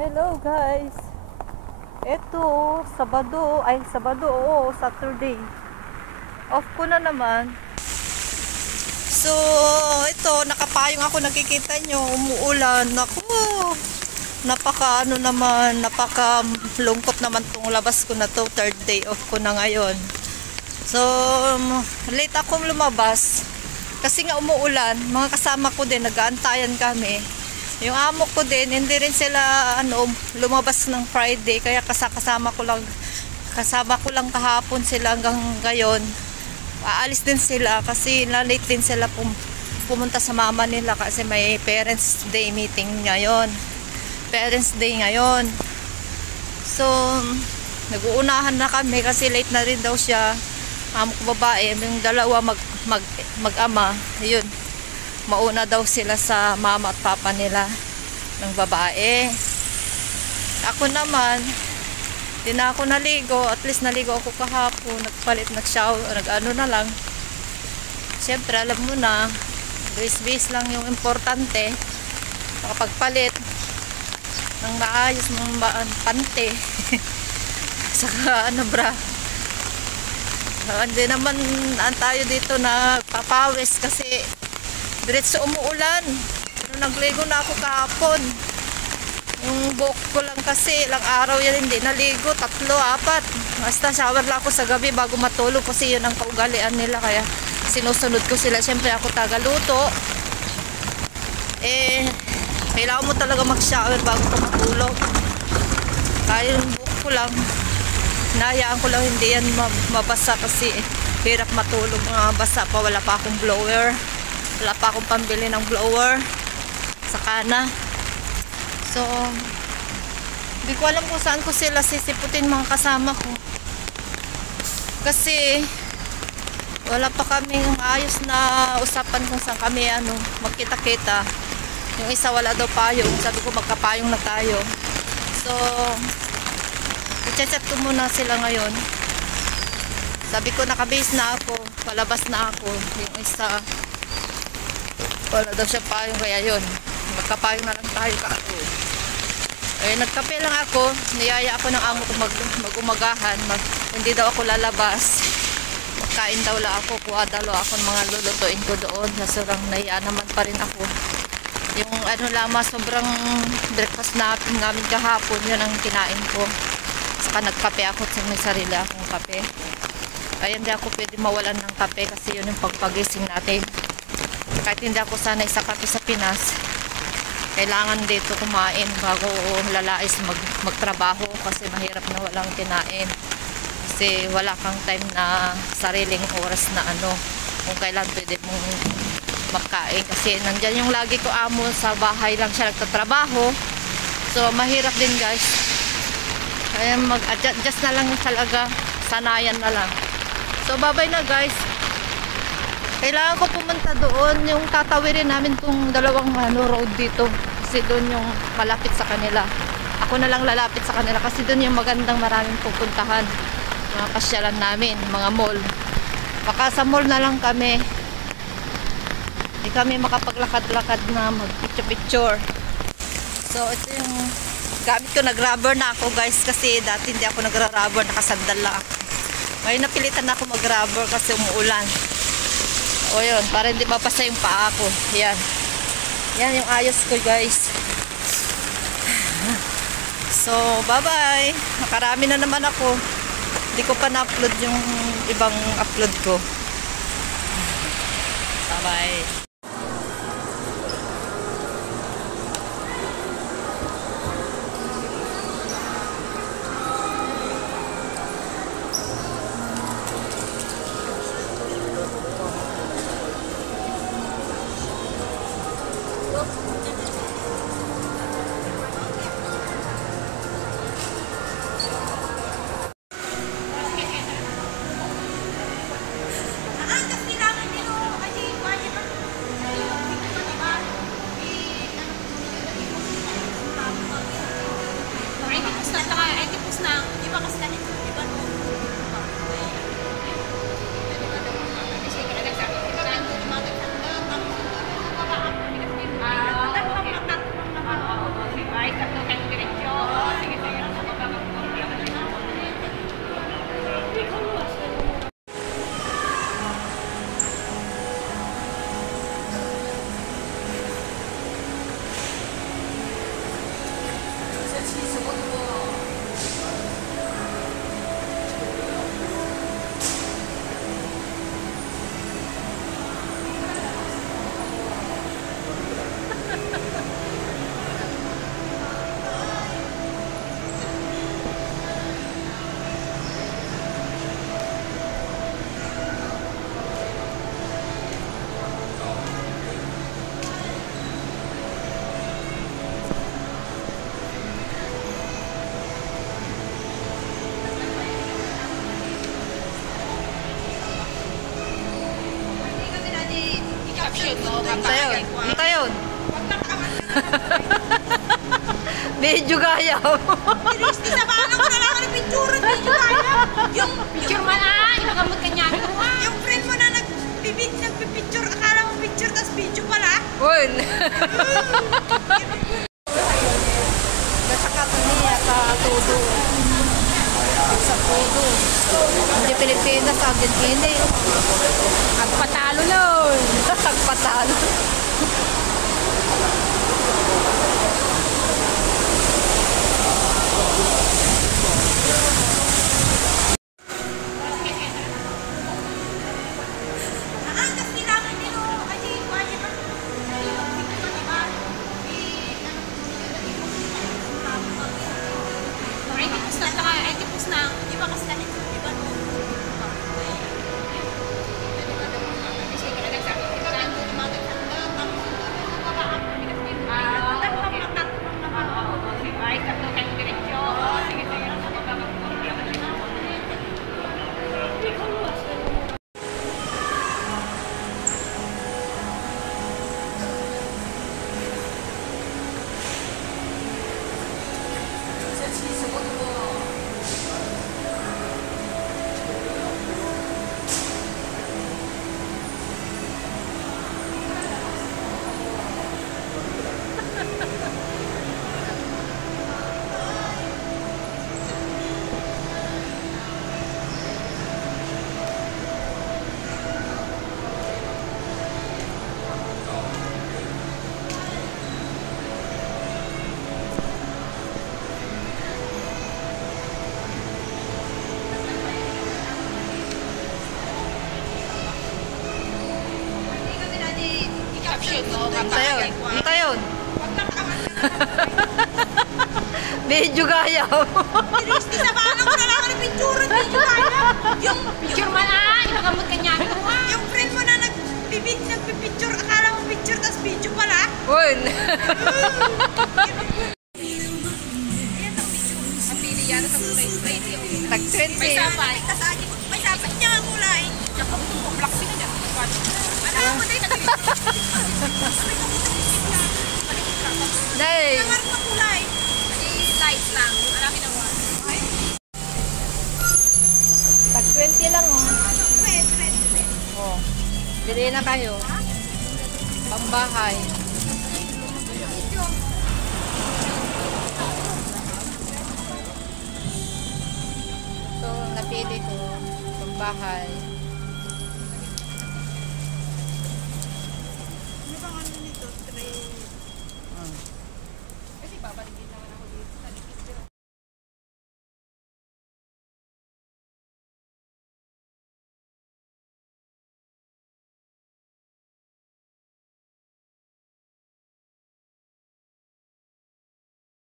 Hello guys. Ito, Saturday. Off ko na naman. So, ito, nakapayong ako, nakikita nyo, umuulan. Naku, napaka lungkot naman tong labas ko na to. Third day off ko na ngayon. So, late akong lumabas. Kasi nga umuulan, mga kasama ko din, nag-aantayan kami. Yung amo ko din, hindi rin sila lumabas ng Friday, kaya kasama ko lang kahapon sila hanggang ngayon. Aalis din sila kasi late din sila pumunta sa mama nila kasi may Parents Day meeting ngayon. Parents Day ngayon. So, nag-uunahan na kami kasi late na rin daw siya. Amo ko babae, yung dalawa mag-ama, yun. Mauna daw sila sa mama at papa nila ng babae. Ako naman, di na ako naligo. At least naligo ako kahapon. Nagpalit, nag-shower, na lang. Siyempre, alam mo na, bis-bis lang yung importante. Makapagpalit ng maayos ng pante. Saka bra. Hindi naman tayo dito na papawis kasi diretso umuulan. Nagligo na ako kahapon. Yung buhok ko lang kasi ilang araw yan hindi naligo, 3, 4. Basta shower lang ako sa gabi bago matulog kasi yun ang kaugalian nila, kaya sinusunod ko sila. Siyempre ako tagaluto. Kailangan mo talaga mag-shower bago ka matulog. Kaya yung buhok ko lang, hinahayaan ko lang hindi yan mabasa kasi hirap matulog mga basa pa. Wala pa akong blower. Wala pa akong pambili ng blower sa kana. So, hindi ko alam kung saan ko sila sisiputin mga kasama ko. Kasi, wala pa kaming ayos na usapan kung saan kami magkita-kita. Yung isa wala daw payong. Sabi ko magkapayong na tayo. So, i-chat ko muna sila ngayon. Sabi ko nakabase na ako. Palabas na ako. Yung isa wala daw siya payong, kaya yun, magkapayong na lang tayo ako. Nagkape lang ako, niyaya ako ng amo ko mag-umagahan, hindi daw ako lalabas, magkain daw lang ako, kuha daw ako ng mga lulutuin ko doon. Nasurang naiya naman pa rin ako. Yung sobrang breakfast namin kahapon, yun ang kinain ko. Saka nagkape ako, may sarili akong kape. Kaya hindi ako pwede mawalan ng kape kasi yun yung pagpagising natin. Kahit hindi ako sanay sa kape sa Pinas, kailangan dito kumain bago lalais magtrabaho kasi mahirap na walang kinain. Kasi wala kang time na sariling oras na kung kailan pwede mong magkain. Kasi nandyan yung lagi ko amo, sa bahay lang siya nagtatrabaho. So mahirap din guys. Kaya mag-adjust na lang talaga, sanayan na lang. So bye-bye na guys. Kailangan ko pumunta doon, yung tatawirin namin tong dalawang road dito. Kasi doon yung malapit sa kanila. Ako na lang lalapit sa kanila kasi doon yung magandang maraming pupuntahan. Mga pasyalan namin, mga mall. Baka sa mall na lang kami. Hindi kami makapaglakad-lakad na mag-picture-picture. So ito yung gamit ko, nag-rubber na ako guys. Kasi dati hindi ako nagra-rubber, nakasandal lang ako. Ngayon napilitan na ako mag-rubber kasi umuulan. O yun, para hindi mapasa yung paa ko. Yan. Yan yung ayos ko guys. So, bye-bye. Nakarami na naman ako. Hindi ko pa na-upload yung ibang upload ko. Bye-bye. caption mo, Ano yun? Ano yun? Huwag lang kaman. Medyo gaya mo. Christy, sabahan ko na lang ng picture. Medyo kaya. Yung picture man ipagamot ka niya. Yung friend mo na nagpipicture, akala mo picture, tas video pala. Un. Nasaka niya sa todo. Sa todo. Hindi Pilipinas, Argentina eh. Agpatalo lol. Nagpatalo. Caption mo, Ano yun? Ano yun? Huwag lang kaman. Medyo gaya mo. Christy, sabahan ko na lang ng picture. Medyo kaya. Yung picture man ipagamot ka niya. Yung friend mo na nagpipicture, akala mo picture, tas video pala. Un. Napili yan sa kulay straight. Tag-20. May sapat. May sapat niya ang kulay. Black sila niya. Ano mo din? Day. Nangarap na kulay. Light lang. Marami naman. Tag-20 lang oh. Red. Oh. Bili na kayo. Pambahay. So, napili ko pambahay. Ano bang ano nito? Tray. Hmm. Kasi babalik